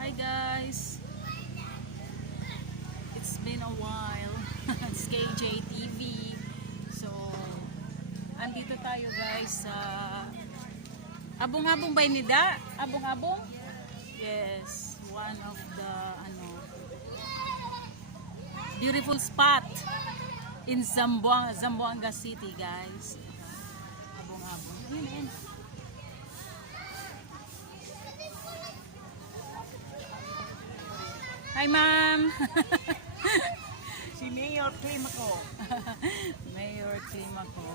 Hi guys! It's been a while. It's KJ TV. So, andito tayo guys sa Abong-Abong by Nida. Abong-Abong? Yes, one of the beautiful spot in Zamboanga City guys. Abong-Abong. Yun. Hi ma'am! Si Mayor Kim ako. Mayor Kim ako.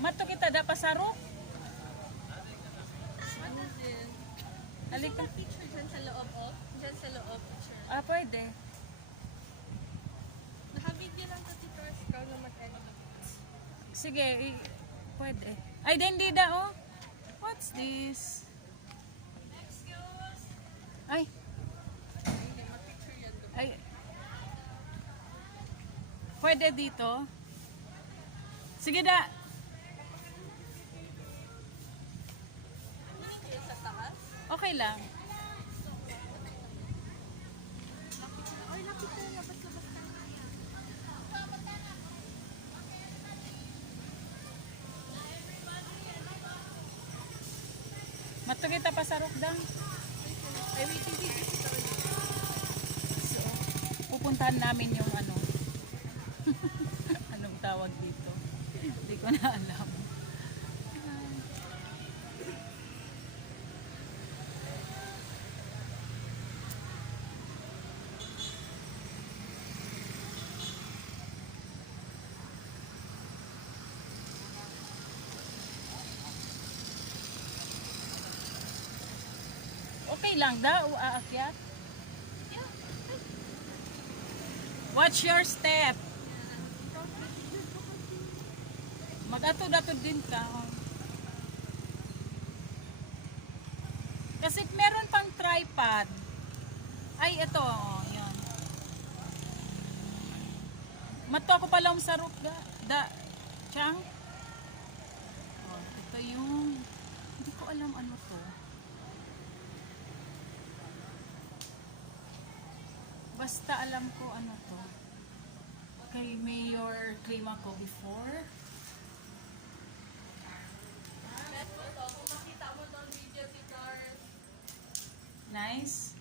Mato kita da pasaro? Halika. Picture dyan sa loob, oh. Dyan sa loob, picture. Ah, pwede. Nakabigyan lang kasi first ikaw na mag-edit. Sige, pwede. Ay, hindi da, oh. What's this? Excuse! Ay, Hindi, mag-picture yan doon. ay. Pwede dito? Sige da. Yan sa taas. Okay lang. Ay, lapit na, labas-labas na. Mato kita pasarok dang. Ay, wait, hindi kasi ito. So, pupuntahan namin yung anong tawag dito. Hindi ko na alam. Okay lang daw, aakyat. Watch your step. Mag-atod-atod din ka. Kasi meron pang tripod. Ay, ito. Oh, yan. Mato ako pala sa roof Chang. Oh, ito yung hindi ko alam ano to. Basta alam ko ano to. Kay Mayor Kim ako before. Kung makita mo itong video, pictures. Nice.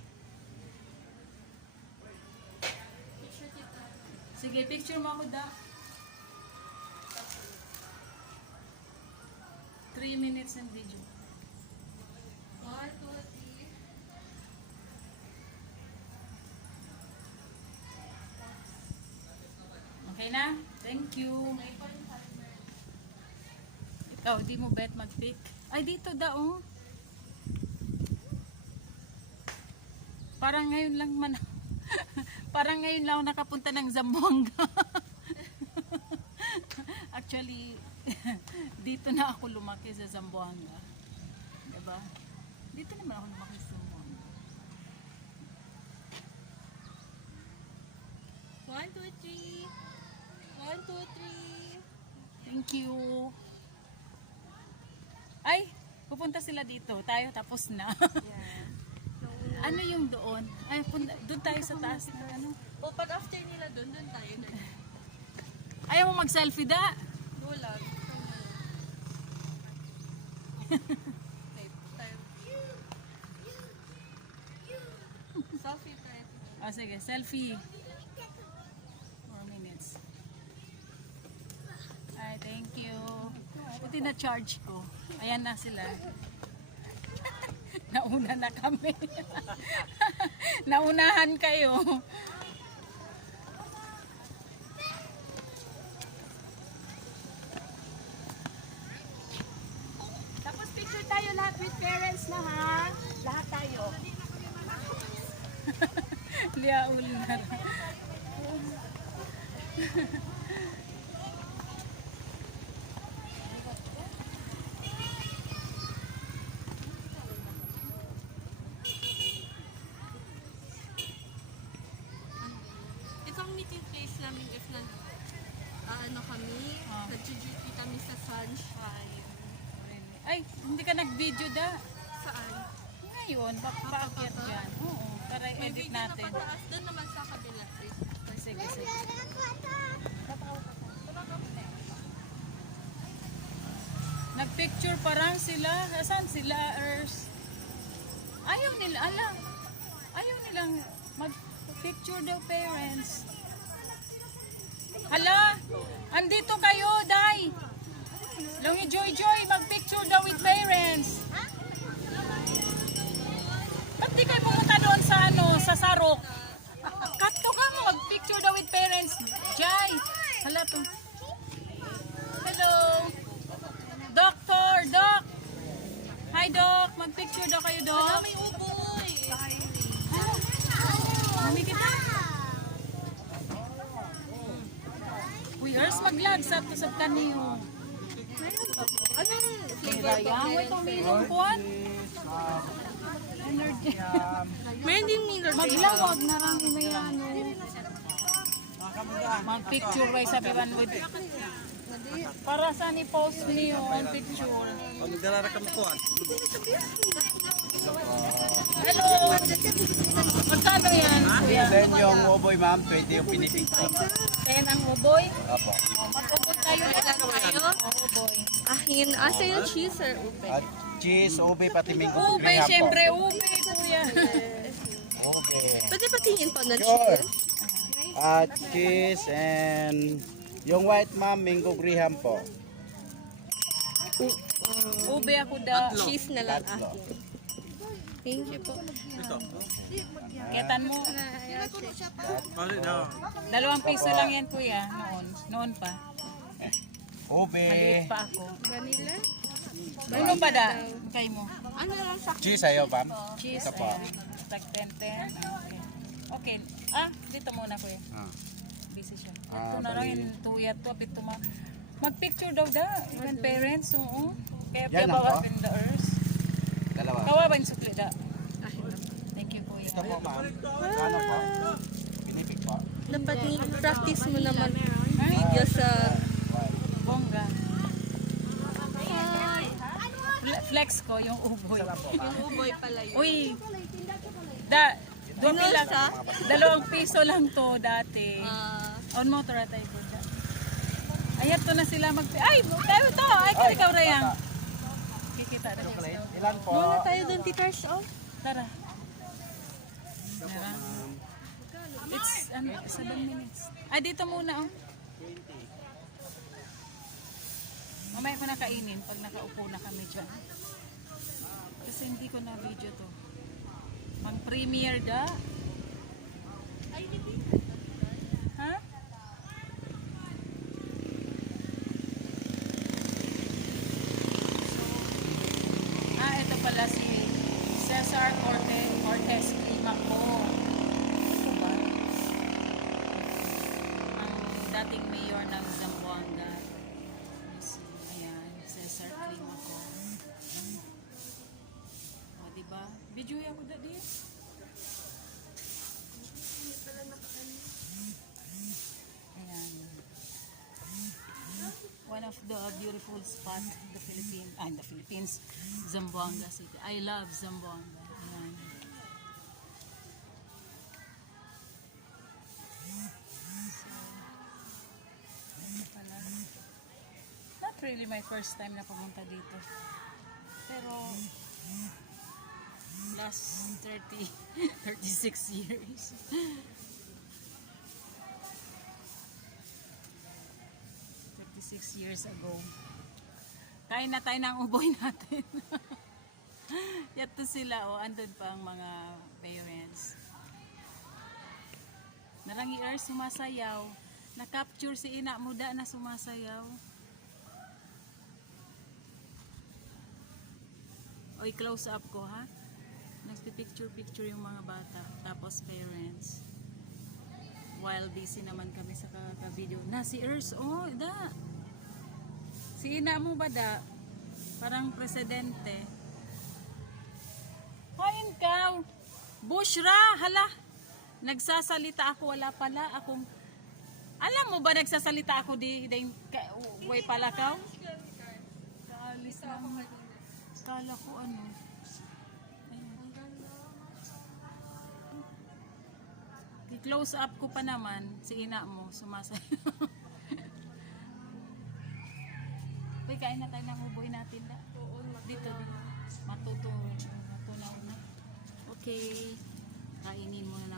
Picture kita. Sige, picture mo ako da. 3 minutes ng video. 1, 2, 3. Okay na? Thank you. May point timer. Ikaw, di mo bet mag-pick? Ay, dito daw. Parang ngayon lang parang ngayon lang ako nakapunta ng Zamboanga. Actually, dito na ako lumaki sa Zamboanga. Diba? Dito naman ako lumaki sa Zamboanga. 1, 2, 3. 1, 2, 3. Thank you. Ay, pupunta sila dito. Tayo tapos na. Yeah. So, Ano yung doon? Ay, doon tayo sa taas na ano. well, pag after nila doon tayo na. Ayaw mo mag-selfie da? Wala. Type. Selfie tayo. Ah, sige, selfie. 4 minutes. Ay, thank you. Buti na charge ko. Ayan na sila. Nauna na kami. Naunahan kayo. Tapos picture tayo lahat with parents na ha. Lahat tayo. Liaul na. Itong meeting place namin if na ano kami, Ah. nag-duty kami sa Sunshine. Ay, hindi ka nag-video da. Saan? Ngayon, paakyat dyan. Oo, para May edit video na natin. pataas doon naman sa kabila. Sige, sige. Nagpicture parang sila. Saan sila, Ers? Ayaw nila, ayaw nilang mag-picture daw parents. Hala, andito kayo, Day. Longi Joy, mag-picture daw with parents. Ba't di kayo pumunta doon sa sa Sarok? Kato ka mo, mag-picture daw with parents. Jai, hala to. Hello. Doc. Hi, Doc. Mag-picture daw kayo, Doc. May uboy! Mami kita. Uy, Ers, mag-lag sa kaniyo. Anong flavor po? Kaya, wait, uminom ko. Energy. Meron din Miller Maglawag na lang may ano. Mag-picture by sa biban with para sa ni post niyo ang picture. Hello. Magkano yan, kuya? Then yung oboy ma'am, 20 yung pinipig ko. 10 ang uboy. Apo. Mag-ubot tayo na kayo? uboy. Ahin, asa yung cheese or ube? At cheese, ube, pati minggu. Ube, syempre ube, kuya. Ube. Pwede patingin po ng Sure. cheese? At cheese and yung white ma'am, mango graham po. Ube ako da. Cheese na lang Tatlo. ahin. Thank you po. Ketan mo. 2 piso lang yan, kuya. Noon pa. Ube. Maliit pa ako. Vanilla? Ano ba da? Kay mo. Ano lang sa Cheese ayo ma'am. Cheese. Ito po. Ayan. Tag 10. Okay. Dito muna, kuya. Busy siya. Ito na lang bali. yung tuyat to. Apit to mag-picture daw da. Even parents, oo. Kaya Yan lang bawas po. in the earth. Dalawa. Kawa ba yung sukli da? ahin? Thank you, kuya. Ito po ma'am. Ano po? Pinipig po. Dapat practice mo naman video sa... Bongga. Flex ko yung uboy. Yung uboy pala yun. Uy! Doon lang. 2 piso lang to dati. On motor at tayo po siya. Ayat to na sila ay! Tayo to! Ay, ikaw rayang. Kikita na siya. Ilan po? Muna tayo doon, titars, oh. Tara. Tara. It's 7 minutes. Ay, dito muna oh. Mamaya ko na kainin pag nakaupo na kami dyan. Kasi hindi ko na video to. Mag-premiere da. Ha? Ito pala si Cesar Cortez Climaco. Ito ba? Ang dating mayor ng Zamboanga. Ayan, Cesar Climaco. O, diba? Video yan ko dati. Ayan. One of the beautiful spot in the Philippines, Zamboanga City. I love Zamboanga. Ayan. Pala. Not really my first time na pumunta dito. Pero last 36 years. 36 years ago. Kain na tayo ng uboy natin. Yato sila, andun pa ang mga parents. Narangi Earth sumasayaw. Na-capture si ina muda na sumasayaw. Oy, close up ko ha. Nagpipicture yung mga bata. Tapos parents. While busy naman kami sa ka-video. Na si Earth, da. Si ina mo ba da? Parang presidente. Hoy, ikaw. Bushra, hala. Nagsasalita ako, wala pala akong Alam mo ba nagsasalita ako di way pala ka? Kaalis lang. Kala ko ano. Ayan. I-close up ko pa naman si ina mo sumasayo. Uy, kain na tayo ng uboy natin da. Dito. Matunaw na. Okay. Kainin muna